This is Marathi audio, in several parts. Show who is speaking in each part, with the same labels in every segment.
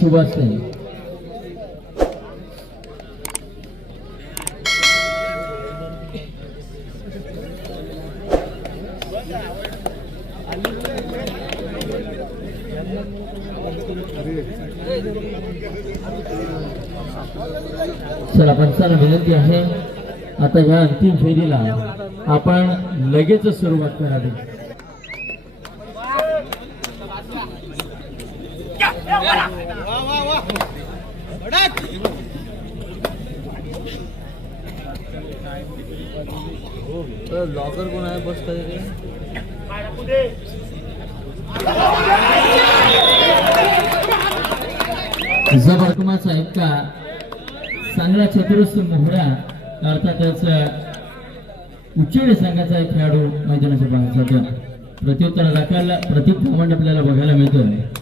Speaker 1: सुभाष शुभ असते. चला पंचाला विनंती आहे. आता या अंतिम फेरीला आपण लगेच सुरुवात करावी.
Speaker 2: लॉकर कोण आहे बस ते
Speaker 1: जबरकुमाचा का चांगला चतुरस्र मोहरा अर्थातच उच्चेड संघाचा एक खेळाडू मैदानाच्या बाहेर जातो प्रत्युत्तर दाखवायला प्रतीक आपल्याला बघायला मिळतोय.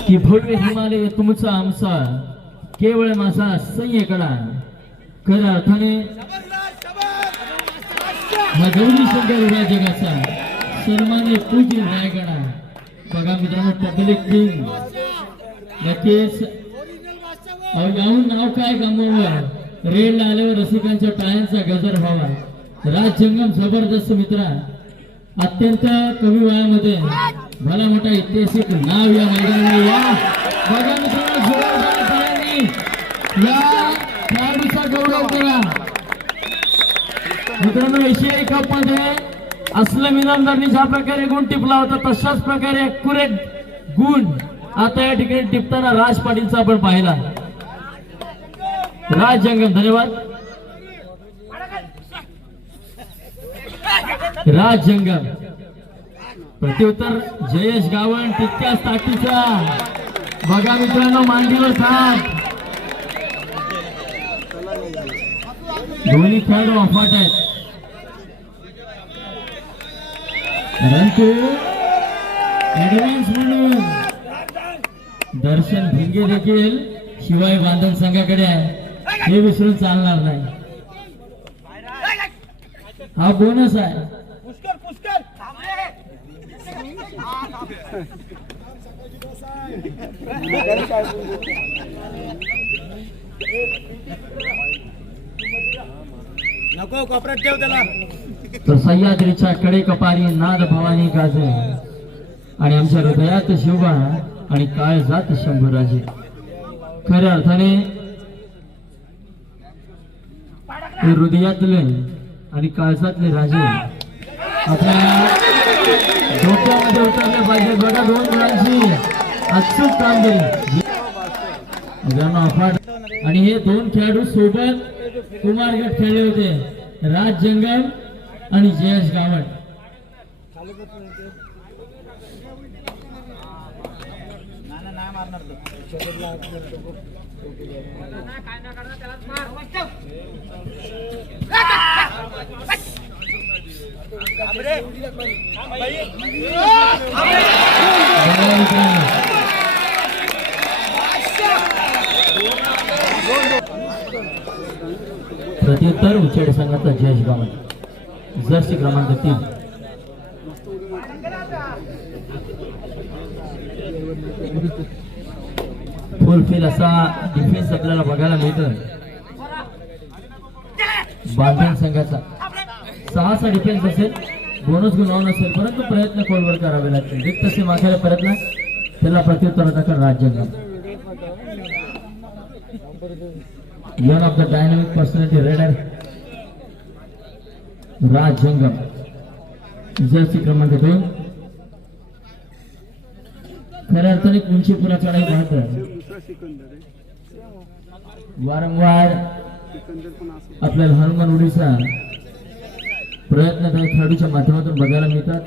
Speaker 1: की भव्य हिमालय तुमचा आमचा केवळ माझा संयकडा. खऱ्या अर्थाने हा शंकर उभ्या जगाचा सन्मान्य पूज्य रायगडा. बघा मित्रांनो पब्लिक किंग नक्कीच याहून नाव काय गमवावं? रेड आल्यावर रसिकांच्या टाळ्यांचा गजर व्हावा. राज जंगम जबरदस्त मित्रा. अत्यंत कमी वयामध्ये भला मोठा ऐतिहासिक नाव या मैदानावर या. बघा मित्रांनो जोरदार टाळ्यांनी या मित्रांनो एशियाई कपमध्ये असलम इनामदारनी ज्या प्रकारे गुण टिपला होता तशाच प्रकारे अॅक्युरेट गुण आता या ठिकाणी टिपताना राज पाटीलचा आपण पाहिला. राज जंगम धन्यवाद. राज जंगम. प्रत्युत्तर जयेश गावण तितक्याच ताटीचा बघा मित्रांनो मांडीवर साथ दोन्ही खेळाडू अफाट आहेत. परंतु ऍडव्हान्स म्हणून दर्शन भिंगे देखील शिवाय बांधव संघाकडे आहे. हे विसरून चालणार नाही. हा बोनस आहे.
Speaker 2: नको कॉपरेट ठेव त्याला.
Speaker 1: तर सह्याद्रीच्या कडे कपारी नाद भवानी गाजे. आणि आमच्या हृदयात शिवबा आणि काळ जात शंभूराजे. खऱ्या अर्थाने हृदयातले आणि काळजातले राजे आपल्या डोक्यामध्ये उतरले पाहिजे. बघा दोन मुलांची अचूक कामगिरी. आणि हे दोन खेळाडू सोबत कुमारगट खेळले होते. राज जंगम आणि जयेश गावट बघा प्रत्युत्तर उच्चेड संघाचा जयेश गावट जर्सी क्रमांक तीन. फुलफिल असा डिफेन्स आपल्याला बघायला मिळतोय. बांधण संघाचा. सहाचा डिफेन्स असेल बोनस गुणवून असेल परंतु प्रयत्न खोलवर करावे लागतील. रिक्त तसे मागायला प्रयत्न त्याला प्रत्युत्तर दाखल राज्यांना. One of the dynamic personality raider Raj Jangam jersey क्रमांक दोन. खऱ्या अर्थाने उंची पुरा चढाई वाढत वारंवार आपल्या हनुमान उडीचा प्रयत्न काही खेळाडूच्या माध्यमातून बघायला मिळतात.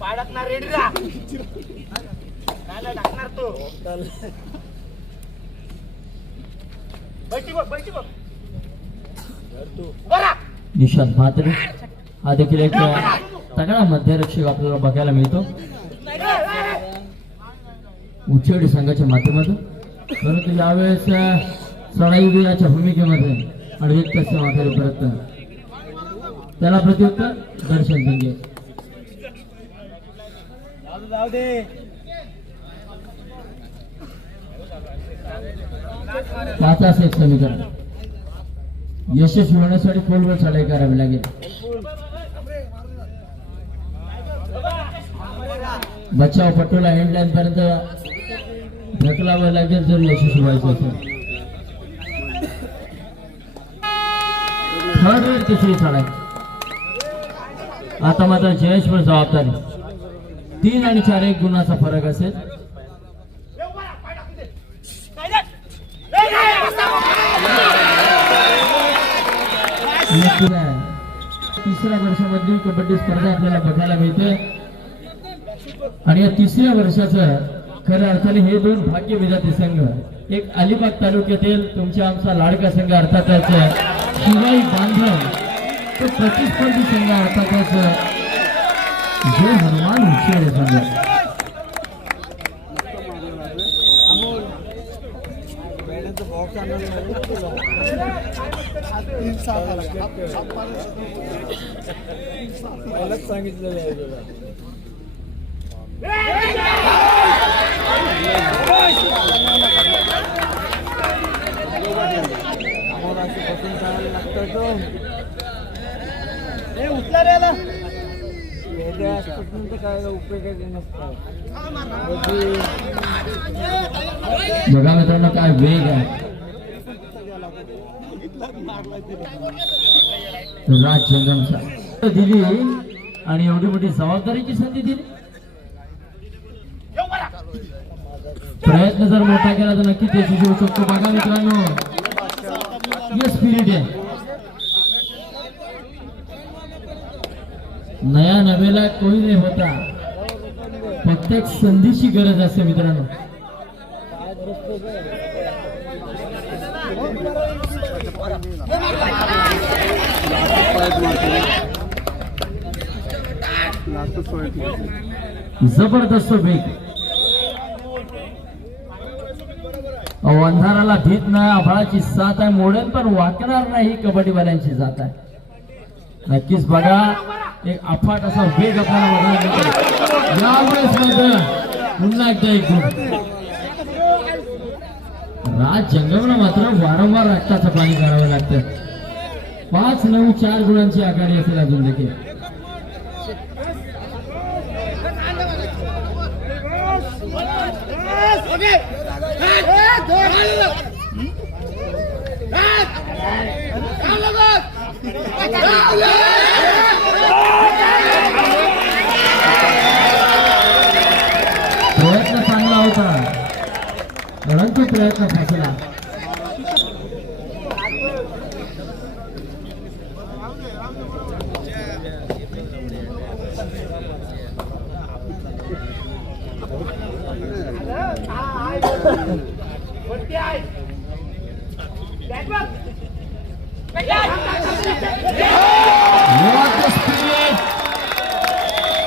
Speaker 2: पाडकणार रेडी टाकणार तो. बैठी बघ बैठी बघ. बरा.
Speaker 1: निशांत म्हात्रे. हा देखील एक तगडा मध्यरक्षक आपल्याला बघायला मिळतो. उच्चेडी संघाच्या माध्यमातून. परंतु यावेळेस अ, सडाईवीराच्या भूमिकेमध्ये अडीच तास माघारी परत त्याला प्रत्युत्तर दर्शन दिंगे
Speaker 2: पाच दे,
Speaker 1: एक समीकरण. यशस्वी होण्यासाठी खोलवर चढाई करावी लागेल? बचाव पटोला हेडलाईन पर्यंत ढकलावं लागेल जर यशस्वी व्हायचं असेल. थर्ड वेळ तिसरी चढाई आता मात्र जयेशवर जबाबदारी तीन आणि चार एक गुणाचा फरक असेल. तिसऱ्या वर्षामधली कबड्डी स्पर्धा आपल्याला बघायला मिळते. आणि या तिसऱ्या वर्षाचं खऱ्या अर्थाने हे दोन भाग्य विजाते संघ. एक अलिबाग तालुक्यातील तुमच्या आमचा लाडका संघ अर्थातच शिवाई बांधव. तो प्रतिस्पर्धी संघ अर्थातच जय हनुमान उच्चेरे संघ.
Speaker 2: मलाच सांगितलेलं आहे तुला आम्हाला अशी बसून सांगायला लागतं तो. वेगळ्या काय उपयोगाचे नसतात
Speaker 1: बघा मित्रांनो काय वेग आहे राज दिली. आणि एवढी मोठी जबाबदारीची संधी दिली. प्रयत्न जर मोठा केला तर नक्कीच यशस्वी होऊ शकतो. बघा मित्रांनो. ये स्पिरिट आहे. नया नवेला कोणी नाही होता. फक्त एक संधीची गरज असते मित्रांनो. जबरदस्त वेग अंधाराला भीत नाही आभाळाची साथ आहे. मोडेल पण वाकणार नाही ही कबड्डीवाल्यांची जात आहे. नक्कीच बघा एक अफाट असा वेग आपल्याला बघायला मिळतो यावेळेस पुन्हा एकदा एक गुण राज जंगमला मात्र वारंवार रक्ताचं पाणी करावं लागतं. पाच नऊ चार गुणांची आघाडी असेल अजून देखील प्रयत्न चांगला होता परंतु प्रयत्न फसला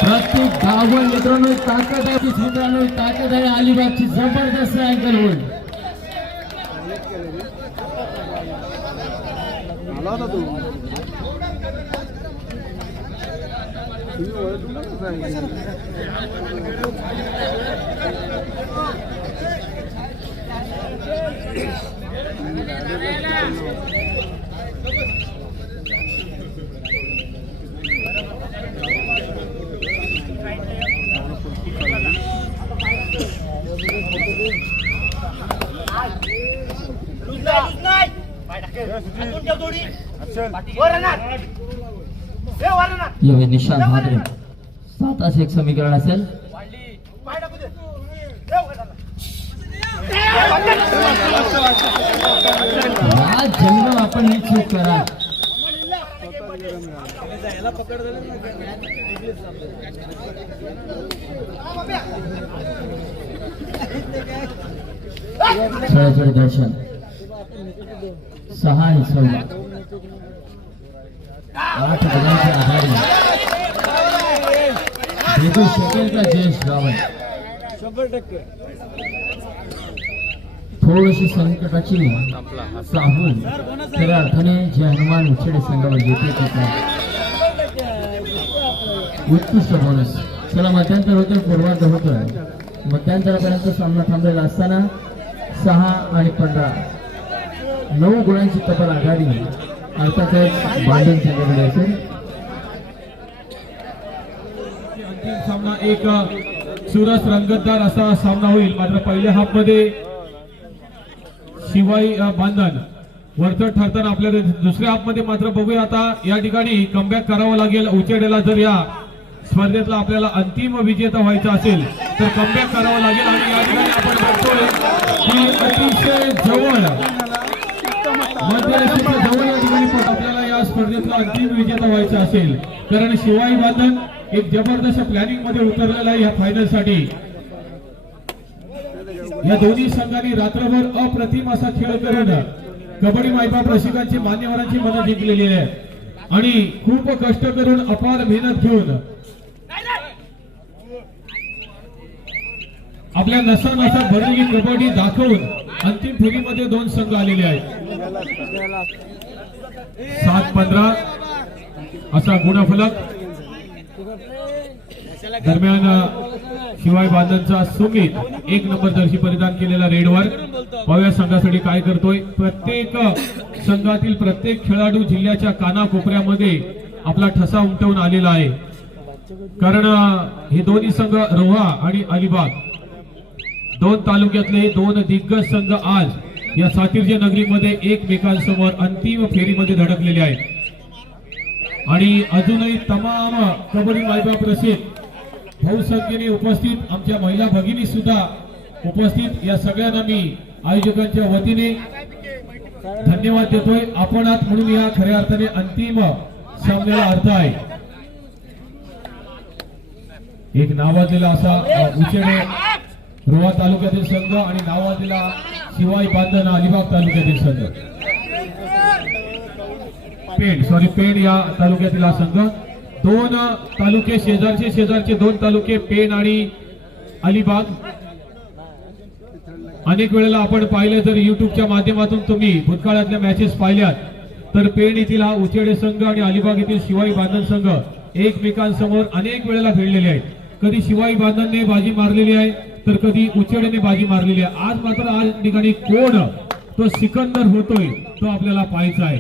Speaker 1: प्रत्येक धावण मित्रांनो ताकद आहे मित्रांनो ताकद आहे अलिबागची जबरदस्त अँकल होईल.
Speaker 2: आला होता तू तुम्ही ओळखलं ना
Speaker 1: यावे निशांत म्हात्रे साताच एक समीकरण असेल. जंगम आपण ही चूक करा. दर्शन. सहा आठ गुणांच्या आधारे. भेटू शकेल का जयेश रावण
Speaker 2: शंभर टक्के.
Speaker 1: थोडीशी संकटाची साहून खऱ्या अर्थाने जे हनुमान उछेडे संघावर येते. उत्कृष्ट बोनस चला मध्यांतर होतं पूर्वार्ध होतं मध्यांतरापर्यंत सामना थांबलेला असताना सहा आणि पंधरा. नऊ गुणांची तब्बल आघाडी अर्थातच बांधून संघाकडे असेल.
Speaker 3: अंतिम सामना एक सुरस रंगतदार असा सामना होईल. मात्र पहिल्या हाफमध्ये शिवाई बांधन बांधण वरचढ ठरताना आपल्याला दुसऱ्या हाफमध्ये मात्र बघूया आता. या ठिकाणी कमबॅक करावं लागेल. उचेडेला जर या स्पर्धेतला आपल्याला अंतिम विजेता व्हायचा असेल तर कमबॅक करावं लागेल. आणि या ठिकाणी आपण बघतोय की अतिशय जवळ आपल्याला या स्पर्धेतला अंतिम विजेता व्हायचा असेल. कारण शिवाई बांधन एक जबरदस्त प्लॅनिंगमध्ये उतरलेला आहे या फायनलसाठी. या दोन्ही संघांनी रात्रभर अप्रतिम असा खेळ करून कबड्डी मायबाप रसिकांची मान्यवरांची मदत जिंकलेली आहे. आणि खूप कष्ट करून अपार मेहनत घेऊन आपल्या नसा नसा भरलेली कबड्डी दाखवून अंतिम फेरीमध्ये दोन संघ आलेले आहेत. सात पंधरा असा गुणफलक दरम्यान शिवाय बांधनचा सुमित एक नंबर जर्सी परिधान केलेला रेडवर भव्या संघासाठी काय करतोय? प्रत्येक संघातील प्रत्येक खेळाडू जिल्ह्याच्या कानाकोपऱ्यामध्ये आपला ठसा उमटवून आलेला आहे. कारण हे दोन्ही संघ रोहा आणि अलिबाग. दोन तालुक्यातले दोन दिग्गज संघ आज या सातिर्जे नगरीमध्ये एकमेकांसमोर अंतिम फेरीमध्ये धडकलेले आहेत. आणि अजूनही तमाम कबड्डी मायबाप रसिक बहुसंख्येने उपस्थित आमच्या महिला भगिनी सुद्धा उपस्थित. या सगळ्यांना मी आयोजकांच्या वतीने धन्यवाद देतोय. आपण आज म्हणून या खऱ्या अर्थाने अंतिम सामन्याला अर्थ आहे. एक नावाजलेला असा अ, उचेडे रोहा तालुक्यातील संघ आणि नावादिला शिवाय बांधण अलिबाग तालुक्यातील संघ. पेण सॉरी पेण या तालुक्यातील हा संघ. दोन तालुके शेजारचे शेजारचे दोन तालुके पेण आणि अलिबाग. अनेक वेळेला आपण पाहिलं तर युट्यूबच्या माध्यमातून तुम्ही भूतकाळातल्या मॅचेस पाहिल्यात. तर पेण येथील हा उचेडे संघ आणि अलिबाग येथील शिवाई बांधन संघ एकमेकांसमोर अनेक वेळेला भिडलेले आहेत. कधी शिवाई बांधनने बाजी मारलेली आहे तर कधी उचेडेने बाजी मारलेली आहे. आज मात्र आज ठिकाणी कोण तो सिकंदर होतोय तो आपल्याला पाहायचा आहे.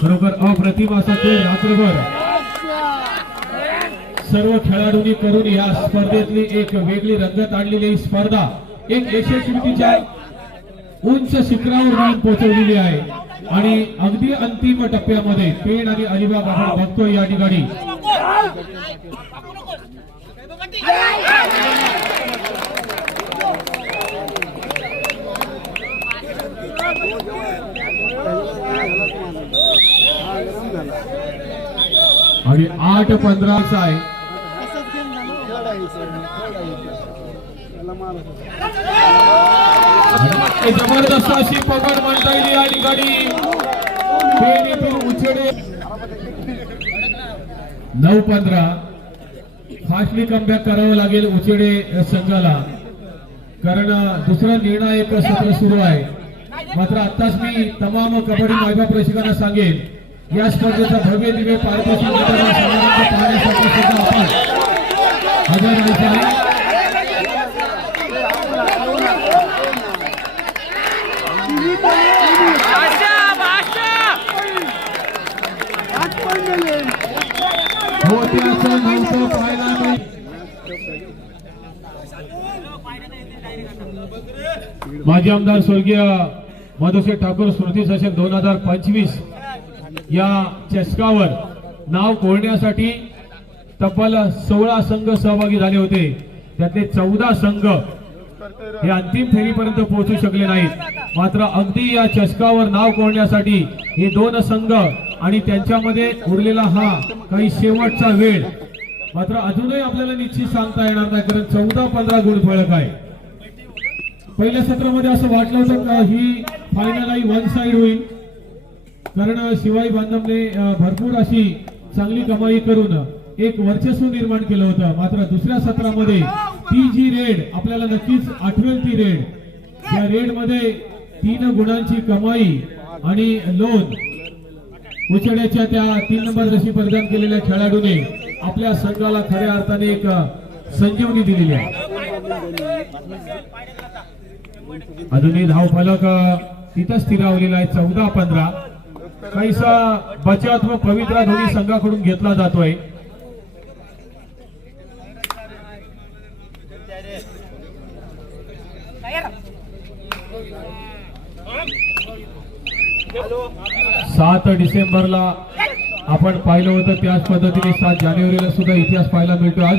Speaker 3: खरोखर अप्रतिम असा तो रात्रभर सर्व खेळाडूंनी करून या स्पर्धेतली एक वेगळी रंगत आणलेली ही स्पर्धा एक यशस्वीतीच्या उंच शिखरावर राहून पोहोचवलेली आहे. आणि अगदी अंतिम टप्प्यामध्ये पेण आणि अलिबाग आपण बघतोय या ठिकाणी. आणि आठ पंधराचा आहे जबरदस्त अशी पकड म्हणता येईल या ठिकाणी. पेण नऊ पंधरा. फास्टली कमबॅक करावं लागेल उचेडे संघाला. कारण दुसरा निर्णायक सत्र सुरू आहे. मात्र आताच मी तमाम कबड्डी मायबा प्रेक्षकांना सांगेन या स्पर्धेचा भव्य दिव्य पारितोषिक पाहण्यासाठी सुद्धा आपण हजर राहायचं आहे. हो ते असं नव्हतं पाहायला. माजी आमदार स्वर्गीय मधुसेठ ठाकूर स्मृती चषक दोन हजार पंचवीस या चषकावर नाव कोरण्यासाठी तब्बल सोळा संघ सहभागी झाले होते. त्यातले चौदा संघ हे अंतिम फेरीपर्यंत पोहोचू शकले नाहीत. मात्र अगदी या चषकावर नाव कोरण्यासाठी हे दोन संघ आणि त्यांच्यामध्ये उरलेला हा काही शेवटचा वेळ. मात्र अजूनही आपल्याला निश्चित सांगता येणार नाही कारण चौदा पंधरा गुण फळक आहे. पहिल्या सत्रामध्ये असं वाटलं होतं का ही फायनल आई वन साईड होईल? कारण शिवाई बांधवने भरपूर अशी चांगली कमाई करून एक वर्चस्व निर्माण केलं होतं. मात्र दुसऱ्या सत्रामध्ये ती जी रेड आपल्याला नक्कीच आठवेल ती रेड. या रेडमध्ये तीन गुणांची कमाई आणि लोन उचड्याच्या त्या तीन नंबर जशी परिधान केलेल्या खेळाडूने आपल्या संघाला खऱ्या अर्थाने एक संजीवनी दिलेली आहे. अजूनही धाव फलक तिथं स्थिरावलेला आहे चौदा पंधरा. काहीसा बचत व पवित्रा धोनी संघाकडून घेतला जातोय. सात डिसेंबरला आपण पाहिलं होतं त्याच पद्धतीने सात जानेवारीला सुद्धा इतिहास पाहायला मिळतो आज.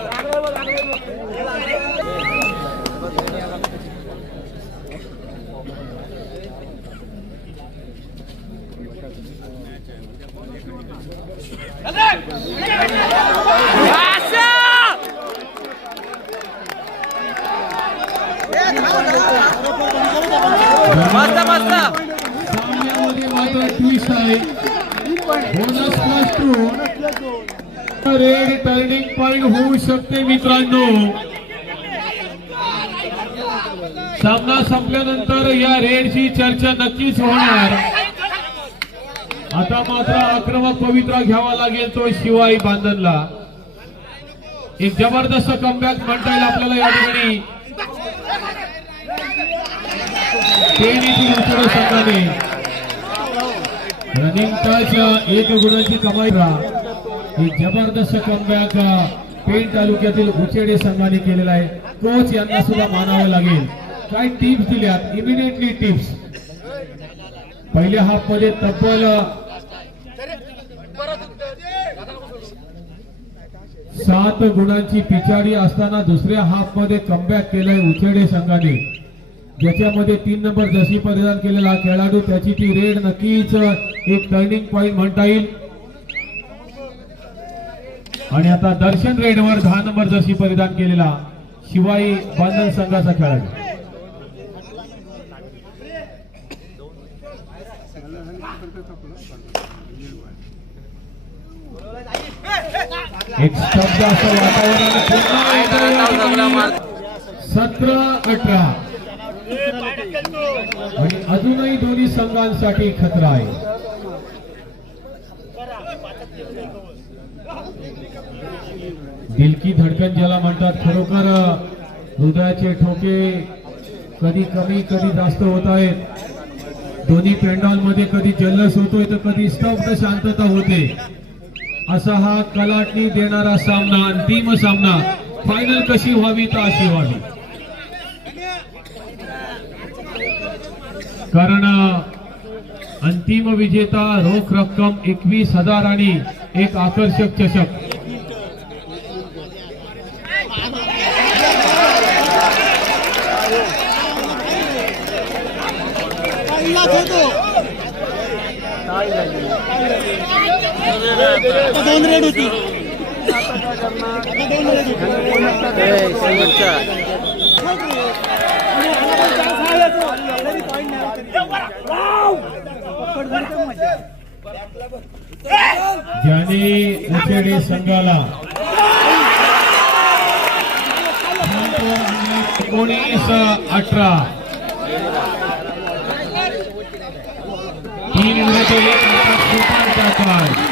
Speaker 3: bonus plus two raid turning point होऊ शकते मित्रांनो. सामना संपल्यानंतर या रेडची चर्चा नक्कीच होणार. आता मात्र आक्रमक पवित्रा घ्यावा लागेल तो शिवाई बांधनला. एक जबरदस्त कमबॅक म्हणता येईल आपल्याला या ठिकाणी. संघाने रनिंग टच एक गुणांची कमाई ही जबरदस्त कमबॅक पेण तालुक्यातील उचेडे संघाने केलेला आहे. कोच यांना सुद्धा मानावं लागेल. काय टिप्स दिल्यात? इमिडिएटली टिप्स पहिल्या हाफमध्ये तब्बल सात गुणांची पिछाडी असताना दुसऱ्या हाफमध्ये कमबॅक केलंय उचेडे संघाने. ज्याच्यामध्ये तीन नंबर जशी परिधान केलेला खेळाडू त्याची ती रेड नक्कीच एक टर्निंग पॉइंट म्हणता येईल. आणि आता दर्शन रेडवर दहा नंबर जशी परिधान केलेला शिवाई बांधन संघाचा खेळाडू. एक शब्द असं वातावरण सतरा अठरा. आणि अजूनही दोन्ही संघांसाठी खतरा आहे. दिलकी धडकन ज्याला म्हणतात खरोखर हृदयाचे ठोके कधी कमी कधी जास्त होत आहेत. दोन्ही पेंडॉलमध्ये कधी जल्लस होतोय तर कधी स्तब्ध शांतता होते. असा हा कलाटणी देणारा सामना अंतिम सामना. फायनल कशी व्हावी तर अशी व्हावी. कारण अंतिम विजेता रोख रक्कम एकवीस हजार आणि एक आकर्षक चषक.
Speaker 2: आता दोन रेड होती.
Speaker 3: ज्याने उचेडे संघाला एकोणीस अठरा. तीन विरुद्ध एक आता सुपर टाकाय